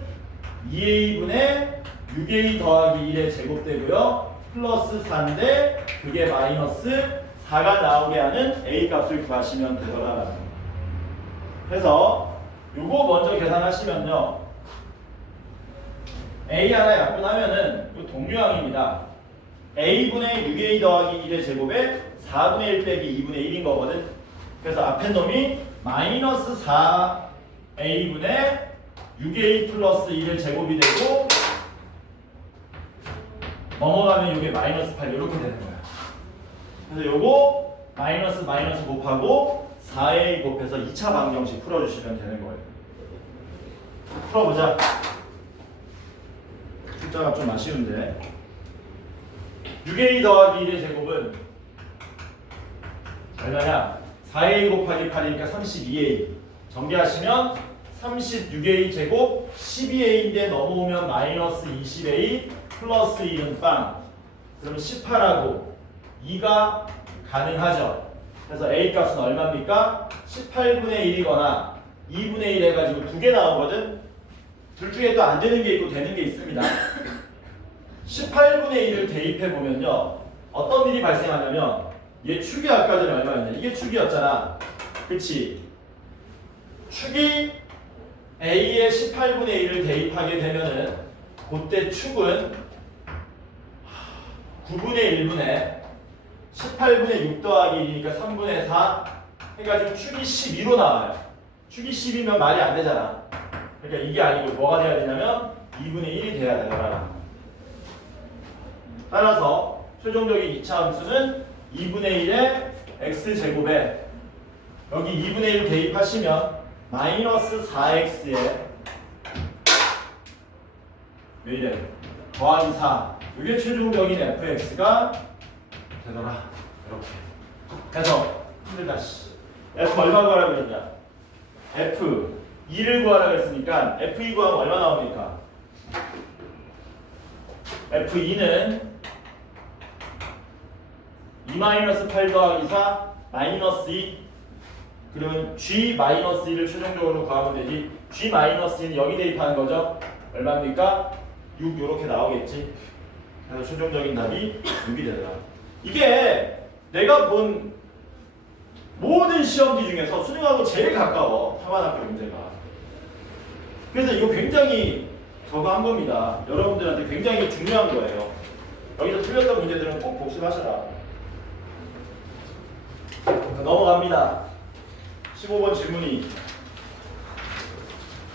2a분의 6a 더하기 1의 제곱되고요. 플러스 4인데 그게 마이너스 4가 나오게 하는 a 값을 구하시면 되더라라는 거예요. 그래서 요거 먼저 계산하시면요. a 하나 약분하면은 요 동류항입니다. a분의 6a 더하기 1의 제곱에 4분의 1 빼기 2분의 1인 거거든. 그래서 앞에 놈이 마이너스 4a분의 6a 플러스 1의 제곱이 되고 넘어가면 이게 마이너스 8 이렇게 되는 거야. 그래서 요거 마이너스 곱하고 4a 곱해서 2차 방정식 풀어주시면 되는 거예요. 풀어보자. 숫자가 좀 아쉬운데 6a 더하기 1의 제곱은 얼마냐? 4a 곱하기 8이니까 32a 정리하시면 36a 제곱 12a인데 넘어오면 마이너스 20a 플러스 1은 빵. 그러면 18하고 2가 가능하죠. 그래서 a 값은 얼마입니까? 18분의 1이거나 2분의 1 해가지고 두 개 나오거든. 둘 중에 또 안 되는 게 있고 되는 게 있습니다. 18분의 1을 대입해보면요. 어떤 일이 발생하냐면 얘 축이 아까 전에 얼마였냐. 이게 축이었잖아. 그치? 축이 a의 18분의 1을 대입하게 되면은 그때 축은 9분의 1분의 18분의 6 더하기 1이니까 3분의 4 해가지고 축이 12로 나와요. 축이 10이면 말이 안 되잖아. 그러니까 이게 아니고 뭐가 돼야 되냐면 2분의 1이 돼야 되더라. 따라서 최종적인 2차 함수는 2분의 1의 x제곱에 여기 2분의 1 대입하시면 마이너스 4x에 왜 이래? 더하기 4 이게 최종적인 fx가 되더라. 이렇게. 그래서 힘들다 씨. f 얼마 구하라고 그랬냐? f 2를 구하라고 했으니까 f2 구하면 얼마 나옵니까? f2는 2-8 더하기 4 마이너스 2 그러면 g-2를 최종적으로 구하면 되지. g-2는 여기 대입하는 거죠. 얼마입니까? 6 이렇게 나오겠지. 그래서 최종적인 답이 6이 되더라. 이게 내가 본 모든 시험지 중에서 수능하고 제일 가까워. 타만학교 문제가. 그래서 이거 굉장히 저거 한 겁니다. 여러분들한테 굉장히 중요한 거예요. 여기서 틀렸던 문제들은 꼭 복습하셔라. 넘어갑니다. 15번 질문이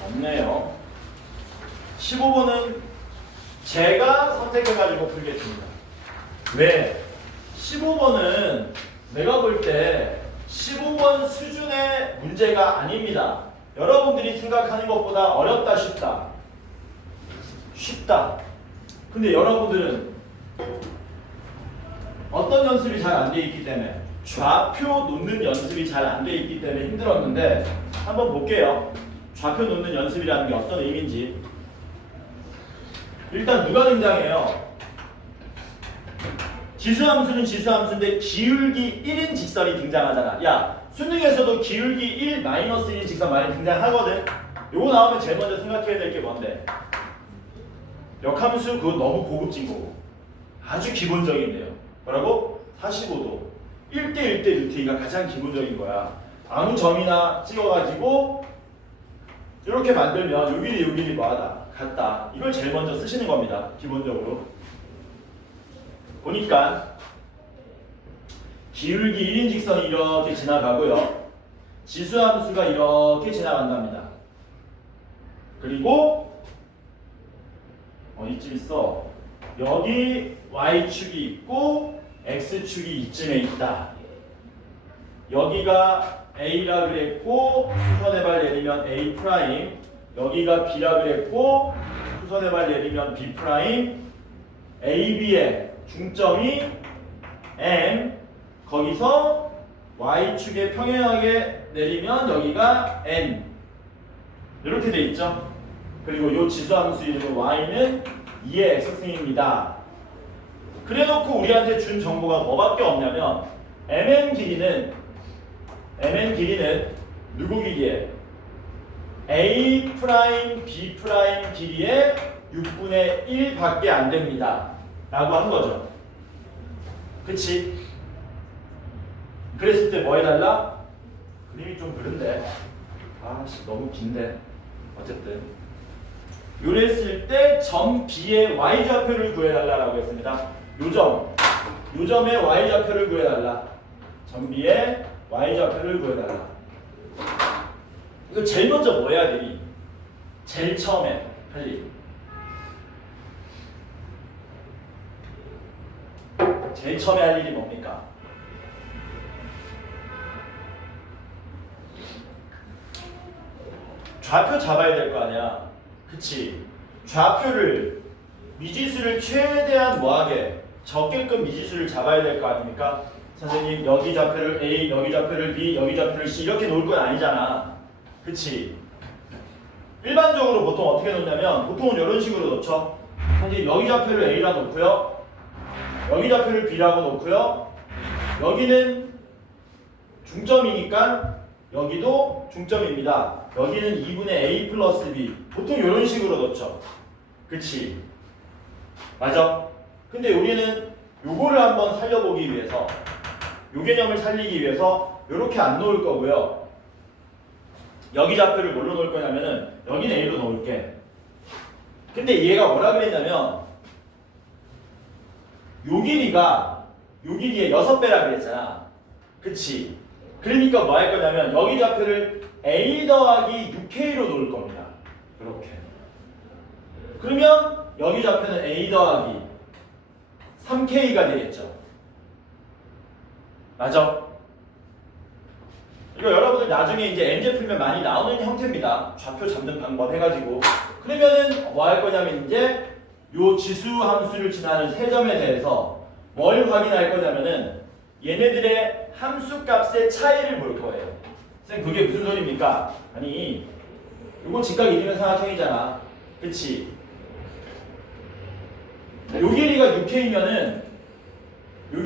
없네요. 15번은 제가 선택해가지고 풀겠습니다. 왜? 15번은 내가 볼 때 15번 수준의 문제가 아닙니다. 여러분들이 생각하는 것보다 어렵다 쉽다. 쉽다. 근데 여러분들은 어떤 연습이 잘 안 돼 있기 때문에 좌표 놓는 연습이 잘 안 돼 있기 때문에 힘들었는데 한번 볼게요. 좌표 놓는 연습이라는 게 어떤 의미인지. 일단 누가 등장해요? 지수함수는 지수함수인데 기울기 1인 직선이 등장하잖아. 야, 수능에서도 기울기 1 마이너스 1인 직선 많이 등장하거든. 요거 나오면 제일 먼저 생각해야 될 게 뭔데? 역함수 그거 너무 고급진 거고 아주 기본적인데요. 뭐라고? 45도 1대1대 루트가 가장 기본적인 거야. 아무 점이나 찍어가지고 이렇게 만들면 요 길이 요 길이 뭐하다? 같다. 이걸 제일 먼저 쓰시는 겁니다. 기본적으로. 보니까 기울기 1인 직선이 이렇게 지나가고요. 지수함수가 이렇게 지나간답니다. 그리고 이쯤 있어. 여기 y축이 있고 x축이 이쯤에 있다. 여기가 a라 그랬고 수선의 발 내리면 a 프라임, 여기가 b라 그랬고 수선의 발 내리면 b 프라임, a, b의 중점이 M, 거기서 y축에 평행하게 내리면 여기가 N 이렇게 돼 있죠. 그리고 요 지수함수 이름은 y는 2의 x승입니다. 그래놓고 우리한테 준 정보가 뭐밖에 없냐면 mn 길이는 누구 길이에? a 프라임 b 프라임 길이의 6분의 1밖에 안 됩니다. 라고 한 거죠. 그치? 그랬을 때 뭐 해달라? 그림이 좀 그런데 아씨 너무 긴데 어쨌든 요랬을 때 점 B의 y좌표를 구해달라고 했습니다. 요점의 y좌표를 구해달라. 점 B의 y좌표를 구해달라. 이거 제일 먼저 뭐 해야 되니? 제일 처음에 할 일. 제일 처음에 할 일이 뭡니까? 좌표 잡아야 될 거 아니야. 그치? 좌표를 미지수를 최대한 뭐하게 적게끔 미지수를 잡아야 될 거 아닙니까? 선생님 여기 좌표를 A, 여기 좌표를 B, 여기 좌표를 C 이렇게 놓을 건 아니잖아. 그치? 일반적으로 보통 어떻게 놓냐면 보통은 이런 식으로 놓죠. 선생님 여기 좌표를 A라 놓고요. 여기 좌표를 B라고 놓고요. 여기는 중점이니까 여기도 중점입니다. 여기는 2분의 A 플러스 B. 보통 이런 식으로 놓죠. 그치? 맞아? 근데 우리는 요거를 한번 살려보기 위해서 요 개념을 살리기 위해서 요렇게 안 놓을 거고요. 여기 좌표를 뭘로 놓을 거냐면은 여기는 A로 놓을게. 근데 얘가 뭐라 그랬냐면 요 길이가 요 길이의 6배라 그랬잖아. 그치? 그러니까 뭐 할 거냐면 여기 좌표를 A 더하기 6K로 놓을 겁니다. 이렇게. 그러면 여기 좌표는 A 더하기 3K가 되겠죠. 맞아? 이거 여러분들 나중에 이제 N제 풀면 많이 나오는 형태입니다. 좌표 잡는 방법 해가지고. 그러면은 뭐 할 거냐면 이제 요 지수 함수를 지나는 세 점에 대해서 뭘 확인할 거냐면은 얘네들의 함수 값의 차이를 볼 거예요. 선생님 그게 무슨 소리입니까? 아니 이거 직각 이등변 삼각형이잖아. 그치? 요 길이가 6K면은 요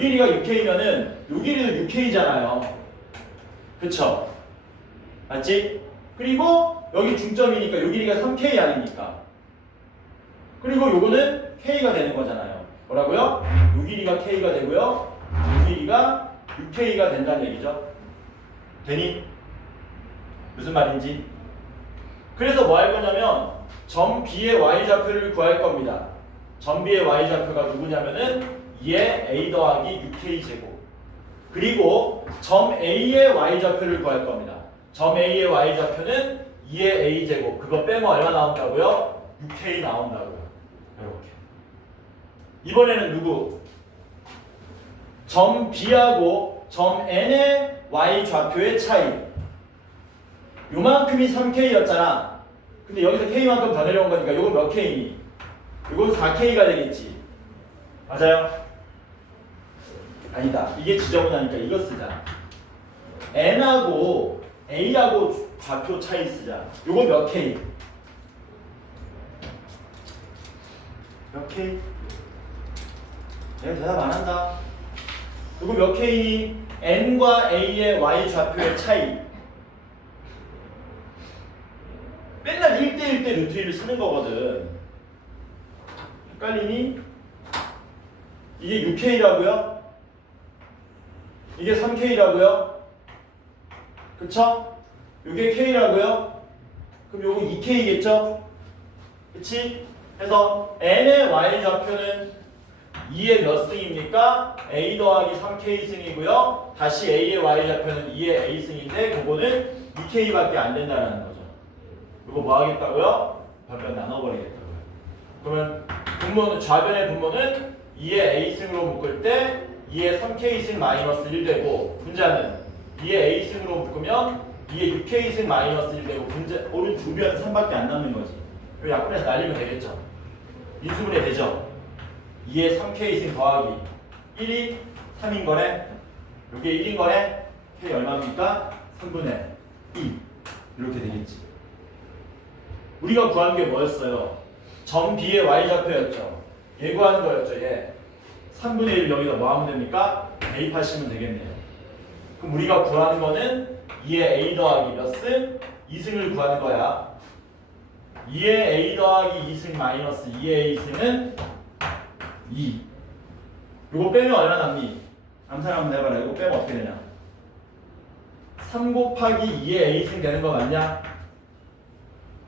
길이도 6K잖아요. 그쵸? 맞지? 그리고 여기 중점이니까 요 길이가 3K 아닙니까? 그리고 요거는 K가 되는 거잖아요. 뭐라고요? 요 길이가 K가 되고요. 요 길이가 6K가 된다는 얘기죠. 되니? 무슨 말인지? 그래서 뭐 할 거냐면 점 B의 y좌표를 구할 겁니다. 점 B의 y좌표가 누구냐면은 2의 A 더하기 6K제곱. 그리고 점 A의 y좌표를 구할 겁니다. 점 A의 y좌표는 2의 A제곱. 그거 빼면 얼마 나온다고요? 6K 나온다고요. 이렇게. 이번에는 누구? 점 B하고 점 N의 y좌표의 차이. 요만큼이 3K였잖아. 근데 여기서 K만큼 더 내려온 거니까 이건 몇 K니? 이건 4K가 되겠지. 맞아요? 아니다. 이게 지저분하니까 이거 쓰자. N하고 A하고 좌표 차이 쓰자. 요건 몇 K? 몇 K? 내가 대답 안 한다. 그리고 몇 K니? N과 A의 Y 좌표의 차이. 맨날 1대1대 루트 1을 쓰는 거거든. 헷갈리니? 이게 6K라고요? 이게 3K라고요? 그쵸? 이게 K라고요? 그럼 요거 2K겠죠? 그치? 그래서 N의 Y 좌표는 2의 몇 승입니까? A 더하기 3K 승이고요. 다시 A의 Y 좌표는 2의 A 승인데 그거는 2K밖에 안 된다는 거죠. 이거 뭐 하겠다고요? 별변 나눠버리겠다고요. 그러면 분모는 좌변의 분모는 2의 A 승으로 묶을 때 2의 3K 승 마이너스 1 되고 분자는 2의 A 승으로 묶으면 2의 6K 승 마이너스 1 되고 분자 오른 두 변은 3밖에 안 남는 거지. 이 약분해서 날리면 되겠죠. 인수분해 되죠. 2의 3K 승 더하기 1이 3인 거네. 이게 1인 거네. K 얼마입니까? 3분의 2 이렇게 되겠지. 우리가 구한 게 뭐였어요? 점 B의 Y좌표였죠. 얘 구하는 거였죠. 얘 3분의 1 여기다 뭐 하면 됩니까? 대입하시면 되겠네요. 그럼 우리가 구하는 거는 2의 A 더하기 몇 승? 2승을 구하는 거야. 2의 A 더하기 2승 마이너스 2의 A 승은 2. 이거 빼면 얼마 남니? 암산 한번 해봐라. 이거 빼면 어떻게 되냐? 3 곱하기 2의 A승 되는 거 맞냐?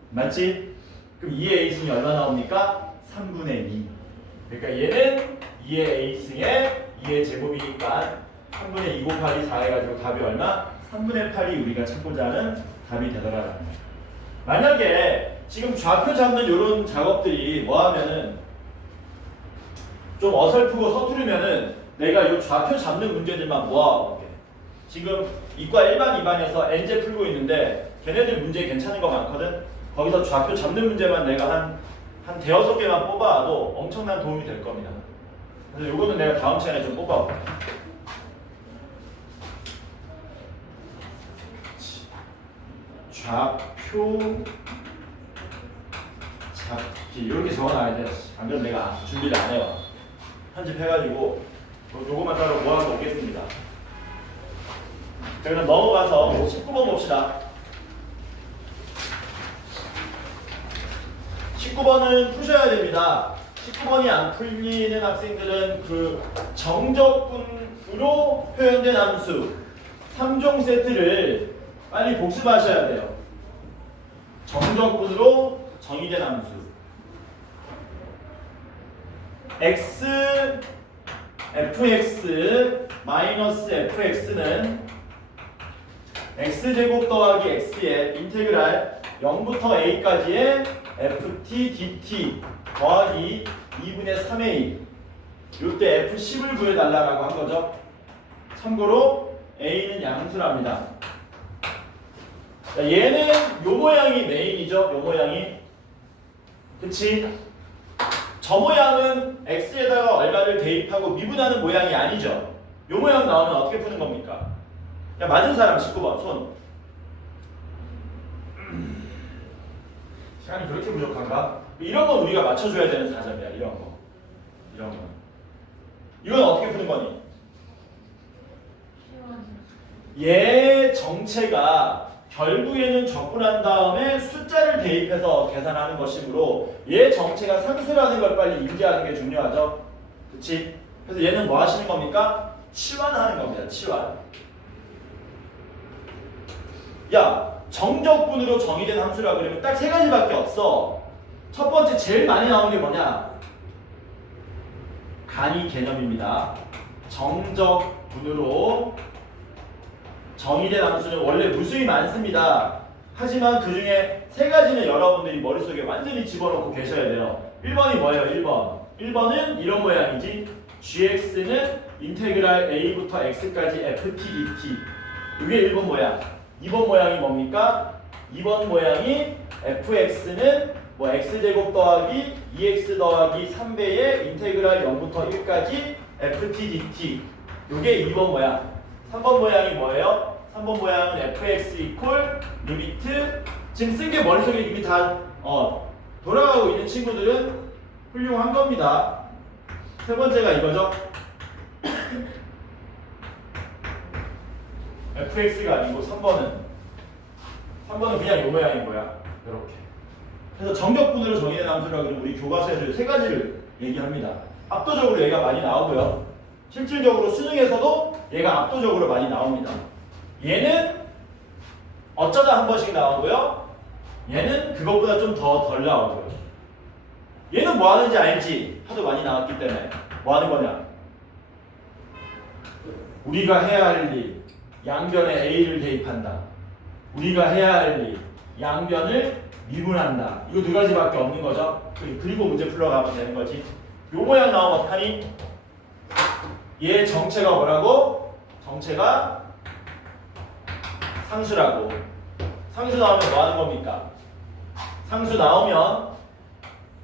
맞지? 그럼 2의 A승이 얼마 나옵니까? 3분의 2. 그러니까 얘는 2의 A승에 2의 제곱이니까 3분의 2 곱하기 4 해가지고 답이 얼마? 3분의 8이 우리가 찾고자 하는 답이 되더라라는 거야. 만약에 지금 좌표 잡는 이런 작업들이 뭐 하면은 좀 어설프고 서투르면은 내가 이 좌표 잡는 문제들만 모아볼게. 지금 이과 1반, 2반에서 N제 풀고 있는데 걔네들 문제 괜찮은 거 많거든? 거기서 좌표 잡는 문제만 내가 한 대여섯 개만 뽑아도 엄청난 도움이 될 겁니다. 그래서 이거는 내가 다음 시간에 좀 뽑아볼게. 좌표 잡기 이렇게 적어놔야 돼. 안 그러면 내가 준비를 안 해요. 편집해가지고 요거만 따로 모아서 오겠습니다. 자, 그럼 넘어가서 19번 봅시다. 19번은 푸셔야 됩니다. 19번이 안 풀리는 학생들은 그 정적분으로 표현된 함수 3종 세트를 빨리 복습하셔야 돼요. 정적분으로 정의된 함수 x fx 마이너스 fx는 x제곱 더하기 x의 인테그랄 0부터 a까지의 ft dt 더하기 2분의 3a 요때 f10을 구해달라고 한 거죠. 참고로 a는 양수랍니다. 자, 얘는 요 모양이 메인이죠. 요 모양이 그치? 저 모양은 x에다가 얼마를 대입하고 미분하는 모양이 아니죠. 요 모양 나오면 어떻게 푸는 겁니까? 야, 맞은 사람 19번 손. 시간이 그렇게 부족한가? 이런 건 우리가 맞춰줘야 되는 4점이야. 이런 거. 이런 거. 이건 어떻게 푸는 거니? 얘 정체가 결국에는 적분한 다음에 숫자를 대입해서 계산하는 것이므로 얘 정체가 상수라는 걸 빨리 인지하는 게 중요하죠. 그치? 그래서 얘는 뭐 하시는 겁니까? 치환하는 겁니다. 치환. 야, 정적분으로 정의된 함수라 그러면 딱 세 가지밖에 없어. 첫 번째 제일 많이 나오는 게 뭐냐? 간이 개념입니다. 정적분으로 정의된 함수는 원래 무수히 많습니다. 하지만 그 중에 세 가지는 여러분들이 머릿속에 완전히 집어넣고 계셔야 돼요. 1번이 뭐예요? 1번. 1번은 이런 모양이지. gx는 인테그랄 a부터 x까지 ft dt. 이게 1번 모양. 2번 모양이 뭡니까? 2번 모양이 fx는 뭐 x제곱 더하기 2x 더하기 3배의 인테그랄 0부터 1까지 ft dt. 이게 2번 모양. 3번 모양이 뭐예요? 3번 모양은 fx 이퀄 리미트. 지금 쓴 게 머릿속에 이미 다 돌아가고 있는 친구들은 훌륭한 겁니다. 세 번째가 이거죠. fx가 아니고 3번은 그냥 이 모양인 거야. 이렇게. 그래서 정격분으로 정의된 함수라고 그러면 우리 교과서에서 세 가지를 얘기합니다. 압도적으로 얘가 많이 나오고요. 실질적으로 수능에서도 얘가 압도적으로 많이 나옵니다. 얘는 어쩌다 한 번씩 나오고요. 얘는 그것보다 좀 더 덜 나오고요. 얘는 뭐 하는지 알지? 하도 많이 나왔기 때문에 뭐 하는 거냐? 우리가 해야 할 일, 양변에 A를 대입한다. 우리가 해야 할 일, 양변을 미분한다. 이거 두 가지밖에 없는 거죠. 그리고 문제 풀러가면 되는 거지. 요 모양 나오면 어떡하니? 얘 정체가 뭐라고? 정체가 상수라고. 상수 나오면 뭐 하는 겁니까? 상수 나오면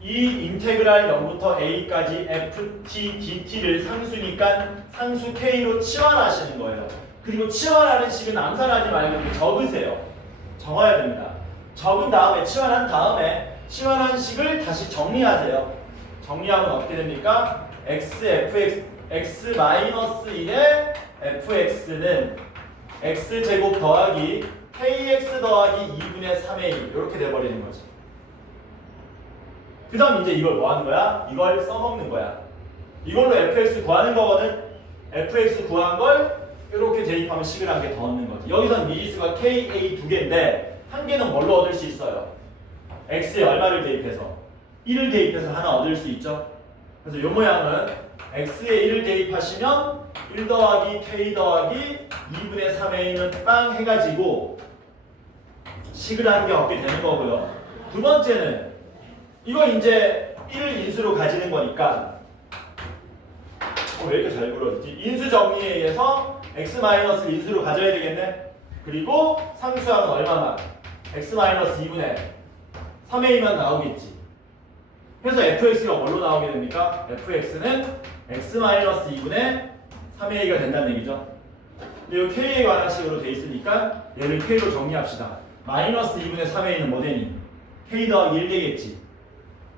이 인테그랄 0부터 a까지 ft dt를 상수니까 상수 k로 치환하시는 거예요. 그리고 치환하는 식은 암산하지 말고 적으세요. 적어야 됩니다. 적은 다음에 치환한 다음에 치환한 식을 다시 정리하세요. 정리하면 어떻게 됩니까? x-1의 fx는 x제곱 더하기 kx 더하기 2분의 3의 1 이렇게 돼버리는 거지. 그 다음 이제 이걸 뭐 하는 거야? 이걸 써먹는 거야. 이걸로 fx 구하는 거거든. fx 구한 걸 이렇게 대입하면 식을 한 개 더 얻는 거지. 여기선 미지수가 ka 두 개인데 한 개는 뭘로 얻을 수 있어요? x에 얼마를 대입해서? 1을 대입해서 하나 얻을 수 있죠. 그래서 이 모양은 x에 1을 대입하시면 1 더하기 k 더하기 2분의 3의 1은 빵 해가지고 식을 한 개 얻게 되는 거고요. 두 번째는 이거 이제 1을 인수로 가지는 거니까 왜 이렇게 잘 그려지지? 인수 정리에 의해서 x-를 인수로 가져야 되겠네. 그리고 상수항은 얼마만? x-2분의 3의 2만 나오겠지. 그래서 fx가 뭘로 나오게 됩니까? fx는 x-2분의 3의 2가 된다는 얘기죠. 근데 이 k에 관한 식으로 돼 있으니까 얘를 k로 정리합시다. 마이너스 2분의 3의 2는 뭐 되니? k 더하기 1 되겠지.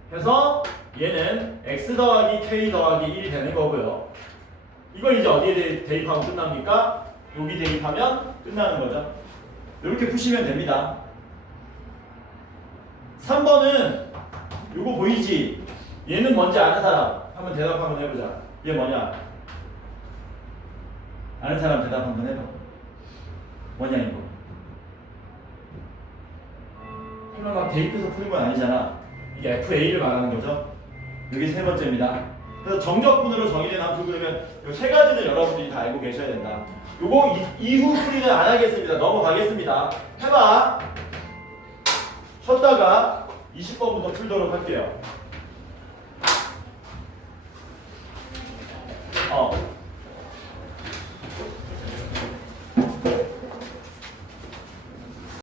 그래서 얘는 x 더하기 k 더하기 1이 되는 거고요. 이걸 이제 어디에 대입하면 끝납니까? 여기 대입하면 끝나는 거죠. 이렇게 푸시면 됩니다. 3번은 요거 보이지? 얘는 뭔지 아는 사람 한번 대답 한번 해보자. 얘 뭐냐? 아는 사람 대답 한번 해봐. 뭐냐 이거? 설마 막 대입해서 푸는 건 아니잖아. 이게 FA를 말하는 거죠. 여기 세 번째입니다. 그래서 정적분으로 정의된 함수 그러면 이 세 가지는 여러분들이 다 알고 계셔야 된다. 요거 이후 풀이는 안 하겠습니다. 넘어가겠습니다. 해봐. 쉬었다가 20번부터 풀도록 할게요.